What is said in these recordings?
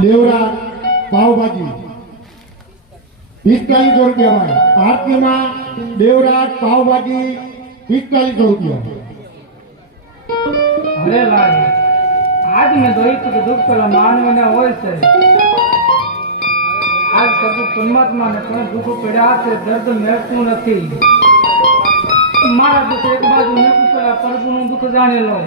देवराज पावभाजी 45 रुपया भाई आरती में देवराज पावभाजी 45 रुपया। अरे लाल आज मैं दही तो दुख पेला मानव ने होय छे आज सब परमात्मा ने पण दुख पड्या छे दर्द मेळતું નથી मारा दुख एक बाजू ने पेला प्रभुનું दुख જાણેલો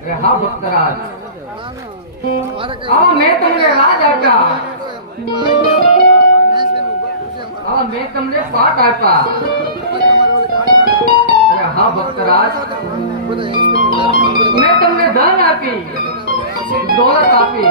અરે હા ભક્તરાજ, આવા મેં તમને રાજ આપ્યા, આવા મેં તમને પાઠ આપ્યા. અરે હા ભક્તરાજ, મેં તમને ધન આપી, દોલત આપી,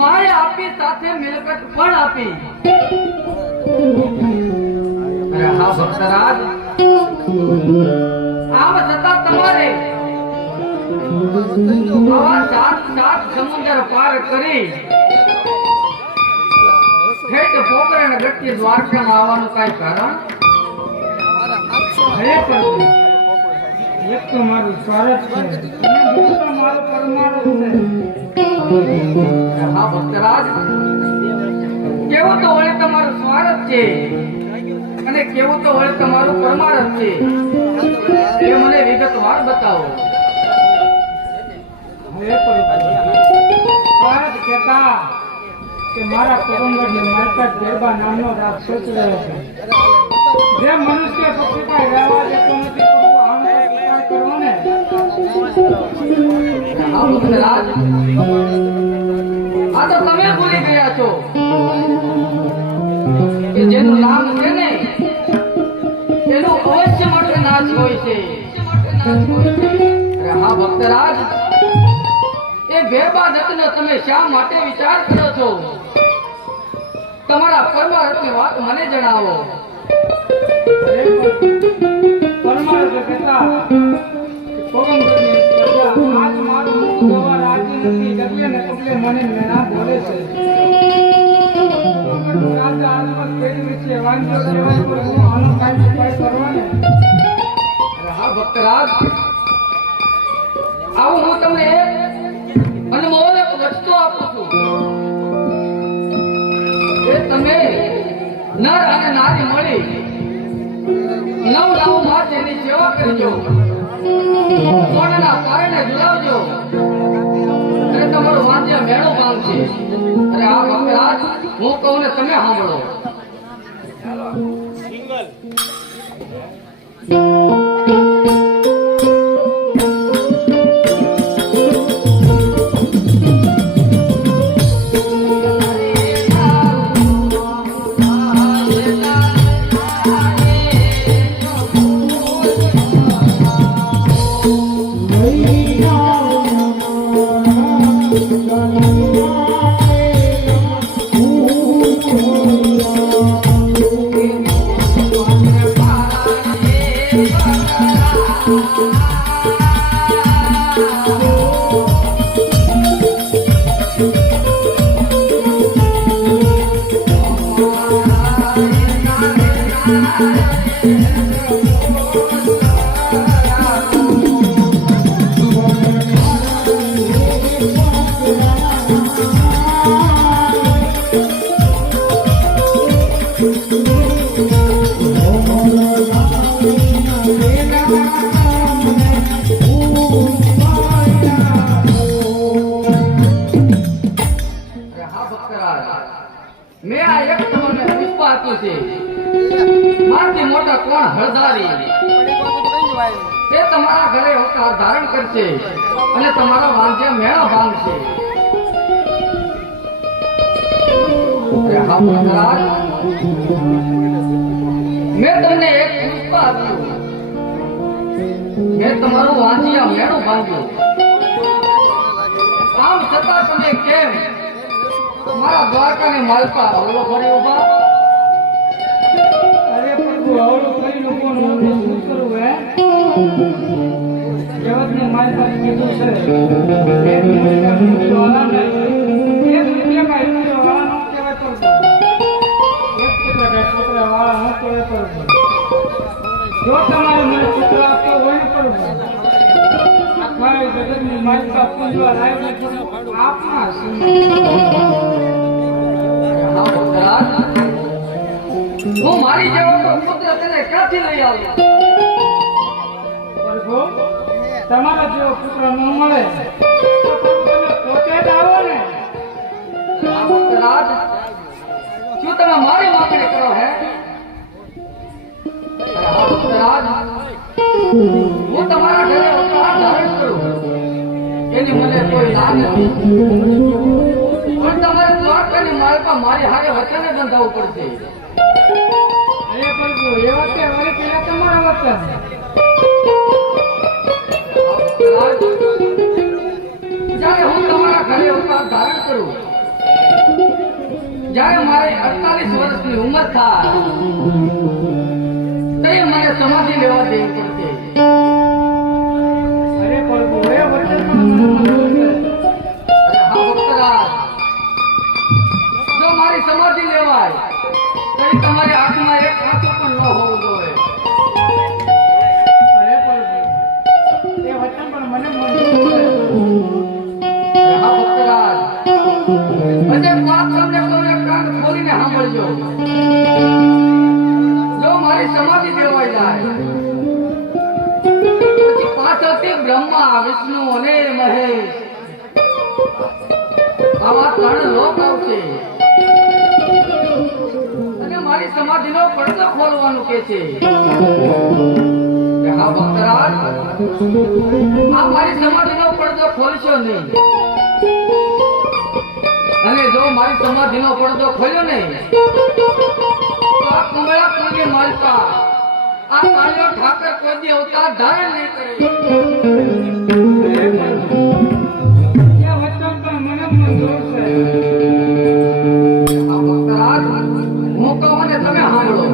માયા આપી, સાથે મિલકત પણ આપી. અરે હા ભક્તરાજ, આમ છતાં તમારે આવા સાત સમુદ્ર પાર કરી ઠેઠ પોકરણ અને ગઢથી દ્વારકામાં આવવાનું કઈ કારણ? હે પ્રભુ, એક તો મારું સ્વાર્થ છે, બીજું તો મારું પરમાણુ છે. હા ભક્તરાજ, કેવું તો વળી તમારું સ્વાર્થ છે અને કેવું તો વળી તમારું પરમાર્થ છે, એ મને વિગતવાર બતાવો. હે પ્રભુ, સ્વાર્થ કહેતા કે મારા કરુણવડને મારતા ગરબા નામનો રાક્ષસ રહ્યો છે, જે મનુષ્ય પક્ષી કાંઈ રહેવા દેતો નથી. પ્રભુ, આનો સ્વીકાર કરો ને. હા ભક્તરાજ, આ તો તમે ભૂલી ગયા છો કે જેનું નામ છે ને એનું અવશ્ય માટે નાશ હોય છે. અરે હા ભક્તરાજ, એ બેબાદતનો તમે શા માટે વિચાર કરો છો? તમારા પરમાર્થની વાત મને જણાવો. પરમાર્થ કહેતા પવનગઢની પ્રજા આજ મારું મુખ જોવા રાજી નથી, ડગલે ને પગલે મને મેણા બોલે છે. રાજા આસપાસ પેઢી વિશે વાંધો કહેવાય તો હું આનો કાંઈ ઉપાય કરવાને. અરે હા ભક્તરાજ, આવું હું તમને અનમોલ એક વસ્તુ આપું છું. એ તમે નર અને નારી મળી 9 માસ એની સેવા કરજો, સોનાના પારણે ઝુલાવજો અને તમારું વાંધ્ય મેળો માંગશે. અરે આ ભક્તરાજ, હું કહું ને તમે સાંભળો. મેં આ એક તમને પુષ્પ આપ્યું છે, મારથી મોટા કોણ હળધારી, તે તમારા ઘરે અવતાર ધારણ કરશે અને તમારા વાંધ્ય મેળા ભાંગશે. મેં તમને એક પુષ્પ આપ્યું, મેં તમારું વાંધ્ય મેળું ભાંગ્યું. આમ છતાં તમે કેમ મારા દ્વારકાને માલપા હવલો ફરી ઉભા? અરે પ્રભુ હવલો કરી લોકો નો શું કરું હે જગતને મારી પાસે કીધું છે એક મુસ્કા વાળા ને એક રૂપિયા હિન્દુ વાળા નો કહેવાય તો એક છોકરા વાળા નો કહેવાય તો જો તમારે મને પુત્ર આપતો હોય ને પ્રભુ મારી જગતની માલિકા પૂજવા લાયક આપના હા ભક્તરાજ, હું મારી જેવો તો પુત્ર તને ક્યાંથી લઈ આવ્યો? પ્રભુ તમારા જેવો પુત્ર ન મળે તો પ્રભુ તમે પોતે જ આવો ને. હા ભક્તરાજ, શું તમે મારી માંગણી કરો હે? હા ભક્તરાજ, હું તમારા ઘરે અવતાર ધારણ કરું એની મને કોઈ ના નથી, પણ તમારે દ્વારકાની માલપા મારી હારે વચને બંધાવવું પડશે. અરે પ્રભુ એ વખતે વળી પેલા તમારા વચન ભક્તરાજ, જ્યારે હું તમારા ઘરે અવતાર ધારણ કરું, જ્યારે મારે 48 વર્ષની ઉંમર થાય તે મને સમાધિ લેવા દેવી પડશે. અરે પ્રભુ એ વચન પણ મને મંજૂર છે. હા ભક્તરાજ, જો મારી સમાધિ લેવાય તો તમારી આંખમાં એક આંસુ પણ ન હોવું જોઈએ. અરે પ્રભુ એ વચન પણ મને મંજૂર છે. હા ભક્તરાજ, અને વાત તમને કહું, એક કાન ખોલીને સાંભળજો. જો મારી સમાધિ લેવાઈ જાય પછી પાછળથી બ્રહ્મા, વિષ્ણુ અને મહેશ આવા 3 લોક આવશે અને મારી સમાધિનો પડદો ખોલવાનું કે છે. હા ભક્તરાજ, આ મારી સમાધિનો પડદો ખોલશો નહીં, અને જો મારી સમાધિનો પડદો ખોલ્યો નહીં તો આ કમળા કુળની માલપા આ કાળિયો ઠાકર કોઈ દી અવતાર ધારણ નહીં કરે. અરે પ્રભુ એ વચન પણ મને મંજૂર છે. આ ભક્તરાજ, હું કહું અને તમે સાંભળો.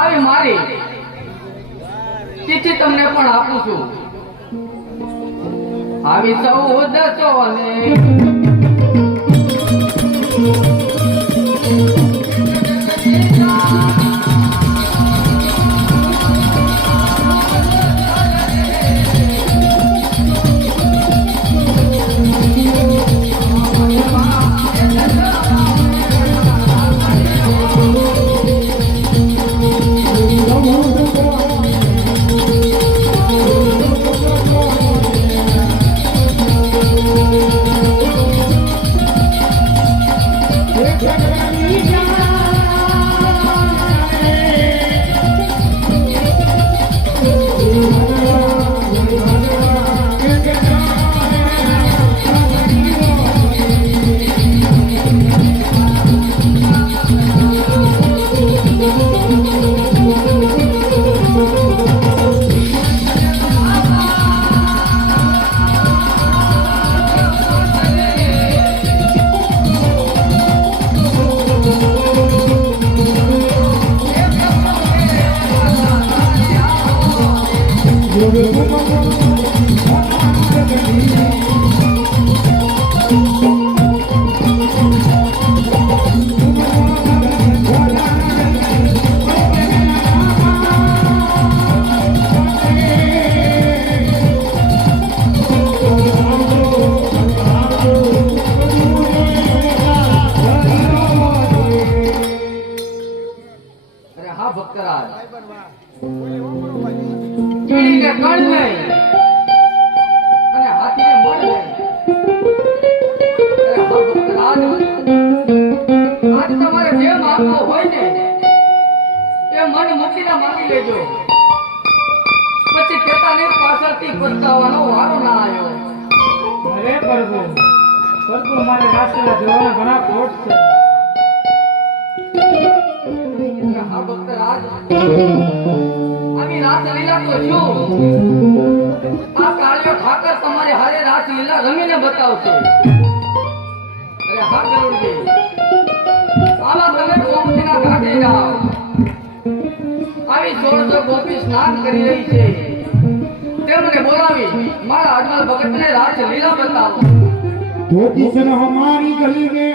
આવી મારી ચિઠ્ઠી તમને પણ આપું છું. આવી 14 ને અરે હા ભક્તરાજ કીડીને કણ નહીં અને હાથીને મણ નહીં. અરે હા ભક્તરાજ આજ તમારે જે માંગવું હોય ને એ મન મૂકીને માંગી લેજો. પછી કહેતા નહીં પાછળથી પસ્તાવાનો વારો ના આવ્યો. અરે પ્રભુ પ્રભુ મારે રાસલીલા જોવાના ઘણા કોટ છે. અરે હા ભક્તરાજ આવી રાસલીલા તો શું આ કાળિયો ઠાકર તમારે હારે રાસલીલા રમીને બતાવશે. અરે હા ગરુડજી આવા તમે ગોમતીના ઘાટે જાઓ. આવી 1600 ગોપી સ્નાન કરી રહી છે તેમને બોલાવી મારા અજમલ ભગતને રાસલીલા બતાવો. ज्योतिष हमारी गली में